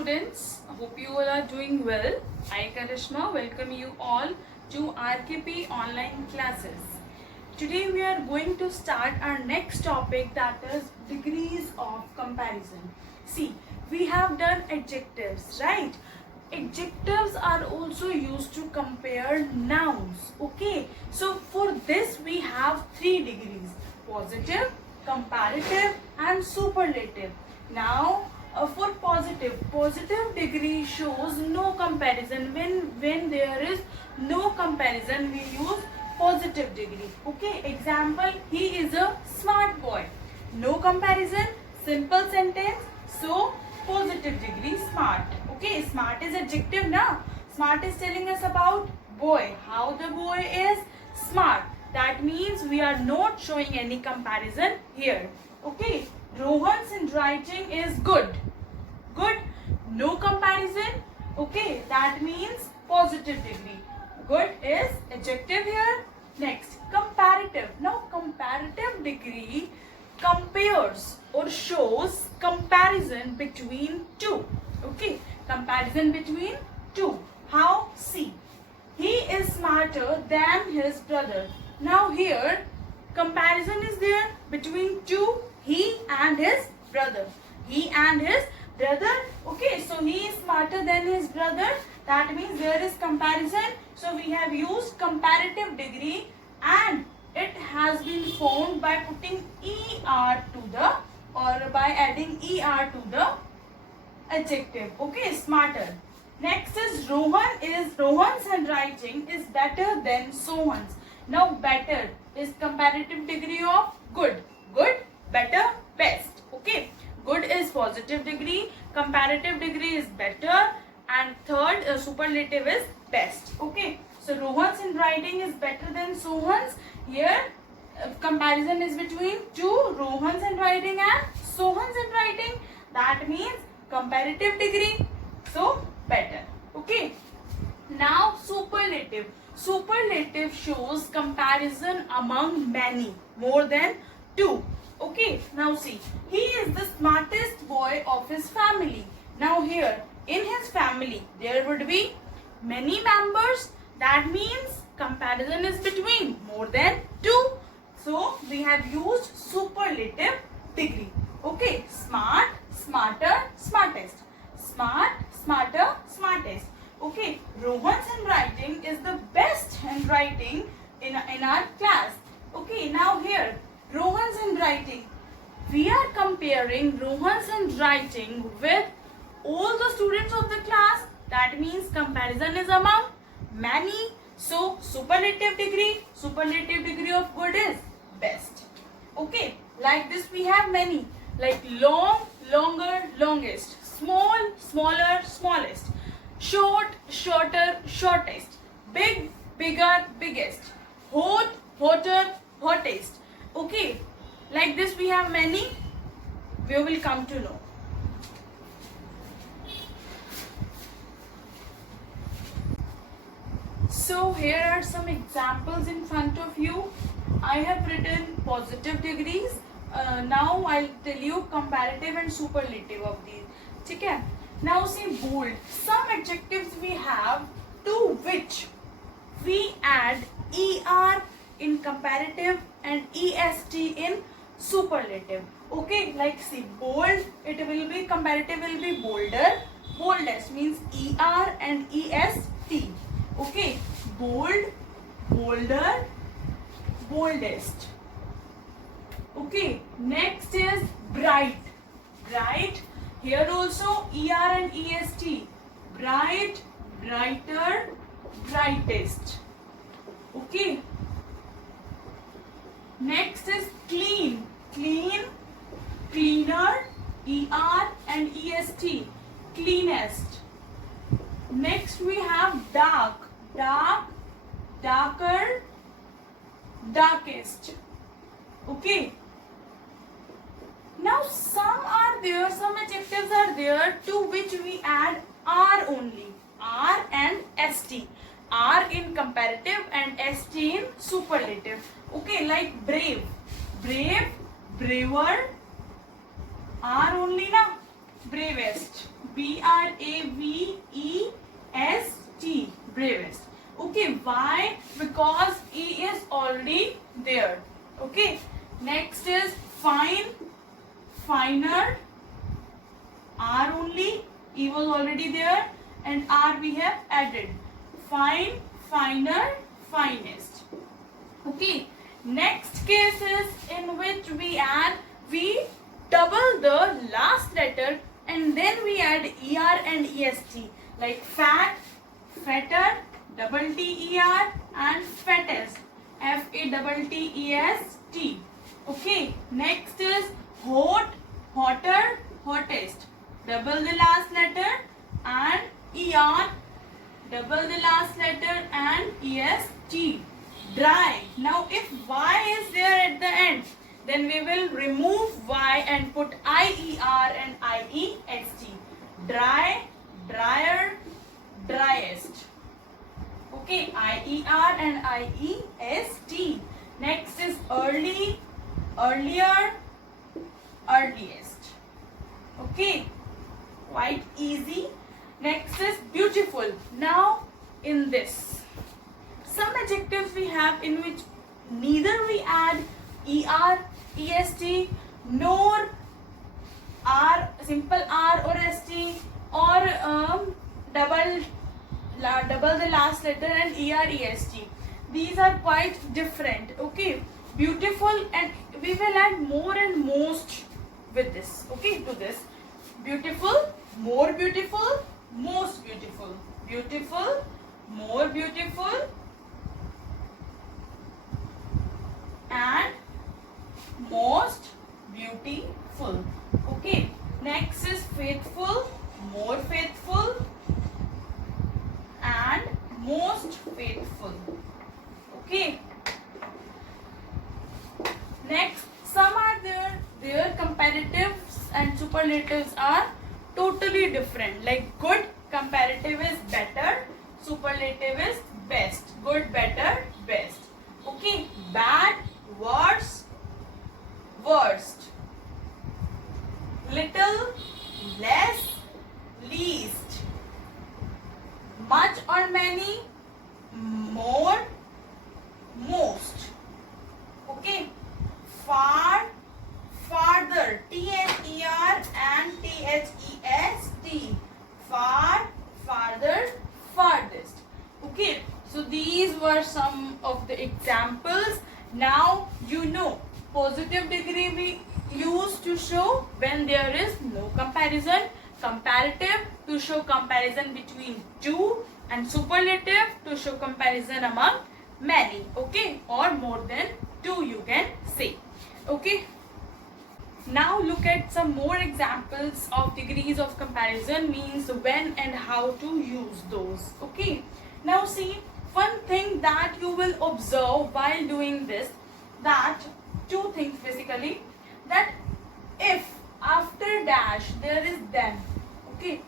students, hope you all are doing well. I Karishma welcome you all to RKP online classes. Today we are going to start our next topic, that is degrees of comparison. See, we have done adjectives, right? Adjectives are also used to compare nouns. Okay, so for this we have 3 degrees: positive, comparative and superlative. Now for positive degree shows no comparison. When there is no comparison, we use positive degree. Okay, example, he is a smart boy. No comparison, simple sentence, so positive degree smart. Okay, smart is adjective now. Smart is telling us about boy, how the boy is smart. That means we are not showing any comparison here. Okay, Rohan's handwriting is good. Good, no comparison. Okay, that means positive degree. Good is adjective here. Next, comparative. Now, comparative degree compares or shows comparison between two. Okay, comparison between two. How? See, he is smarter than his brother. Now here, comparison is there between two, he and his brother. He and his brother. Okay, so he is smarter than his brother. That means there is comparison. So we have used comparative degree and it has been found by putting ER to the, or by adding ER to the adjective. Okay, smarter. Next is Rohan's handwriting is better than Sohan's. Now better is comparative degree of good. Good, better, best. Okay, good is positive degree, comparative degree is better, and third superlative is best. Okay, so Rohan's handwriting is better than Sohan's. Here comparison is between two, Rohan's handwriting and Sohan's handwriting. That means comparative degree, so better. Okay, now superlative. Superlative shows comparison among many, more than two. Okay, now see, he is the smartest boy of his family. Now here, in his family, there would be many members. That means comparison is between more than two. So we have used superlative degree. Okay, smart, smarter, smartest. Smart, smarter, smartest. Okay, Rohan's handwriting is the best handwriting in our class. Okay, now here, Rohan's handwriting. We are comparing Rohan's handwriting with all the students of the class. That means comparison is among many. So superlative degree of good is best. Okay, like this we have many, like long, longer, longest, small, smaller, smallest, short, shorter, shortest, big, bigger, biggest, hot, hotter, hottest. Okay, like this we have many. We will come to know. So here are some examples in front of you. I have written positive degrees. Now I'll tell you comparative and superlative of these. Okay? Now see bold. Some adjectives we have to which we add ER in comparative and EST in superlative. Okay, like see bold, it will be comparative will be bolder. Boldest means ER and EST. Okay, bold, bolder, boldest. Okay, next is bright. Bright. Here also ER and EST. Bright, brighter, brightest. Okay. Next is clean. Clean, cleaner, ER and EST. Cleanest. Next we have dark. Dark, darker, darkest. Okay. Now some adjectives are there to which we add R only. R and ST. R in comparative and ST in superlative. Okay, like brave. Brave, braver. R only na. bravest. B-R-A-V-E-S-T. Bravest. Okay, why? Because E is already there. Okay, next is fine, finer. R only, E was already there, and R we have added. Fine, finer, finest. Okay, next case is in which we double the last letter and then we add ER and EST, like fat, fatter, double T-E-R, and fattest, F-A-T-T-E-S-T. Okay, next is hot, hotter, hottest. Double the last letter and ER, double the last letter and EST. Dry. Now if Y is there at the end, then we will remove Y and put IER and IEST. Dry, drier, driest. Okay, IER and IEST. Next is early, earlier, earliest. Okay, quite easy. Next is beautiful. Now in this, some adjectives we have in which neither we add ER, EST, nor R, simple R or ST, or double the last letter and ER, EST. These are quite different. Okay, beautiful, and we will add more and most with this. Okay, to this. Beautiful, more beautiful, most beautiful. Beautiful, more beautiful, and most beautiful. Okay, next is faithful, more faithful, and most faithful. Okay, next, some are there, their comparatives and superlatives are totally different. Like good, comparative is better, superlative is best. Good, better, best. Okay, bad, worse, worst. Little, less, least. Much or many, more, most. Okay, far, farther, T-H-E-R and T-H-E-S-T. Far, farther, farthest. Okay, so these were some of the examples. Now you know positive degree we use to show when there is no comparison, comparative to show comparison between two, and superlative to show comparison among many. Okay, or more than two you can say. Okay, now look at some more examples of degrees of comparison, means when and how to use those. Okay, now see, one thing that you will observe while doing this, that two things basically, that if after dash there is then. Okay,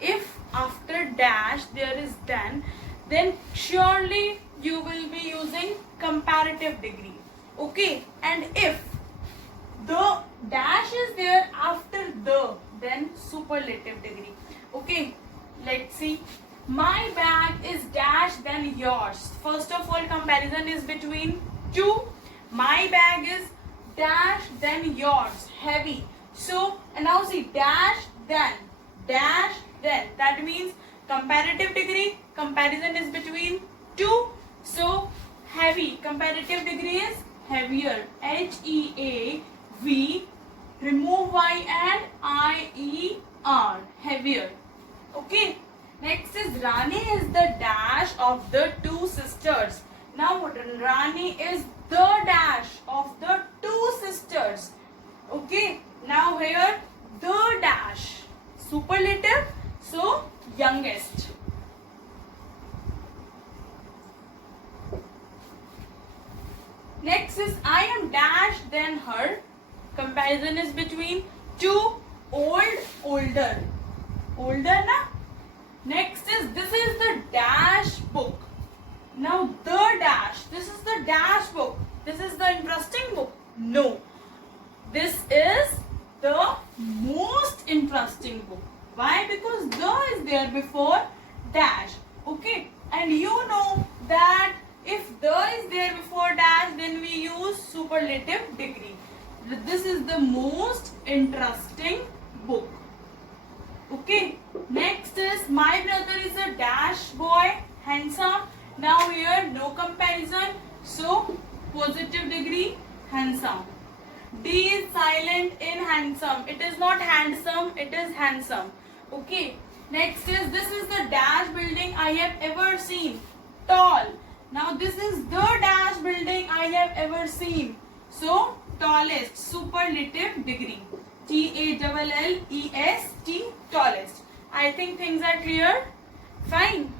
if after dash there is then surely you will be using comparative degree. Okay, and if the dash is there after the, then superlative degree. Okay, let's see. My bag is dash than yours. First of all, comparison is between two. My bag is dash than yours, heavy. So, and now see, dash then. That means comparative degree, comparison is between two. So, heavy, comparative degree is heavier. H-E-A-V, remove Y and I-E-R, heavier. Okay, next is Rani is the dash of the two sisters. Now Rani is the dash of the two sisters. Okay, now here the dash, superlative, so youngest. Next is I am dash than her. Comparison is between two, old, older. Older na? Next is this is the dash book. Now the dash, this is the dash book. This is the interesting book. No. This is the most interesting book. Why? Because the is there before dash. Okay, and you know that if the is there before dash, then we use superlative degree. This is the most interesting book. Okay, next is my brother is a dash boy, handsome. Now here no comparison, so positive degree, handsome. D is silent in handsome. It is not handsome, it is handsome. Okay, next is this is the dash building I have ever seen, tall. Now this is the dash building I have ever seen, so tallest, superlative degree. TALLEST, tallest. I think things are clear. Fine.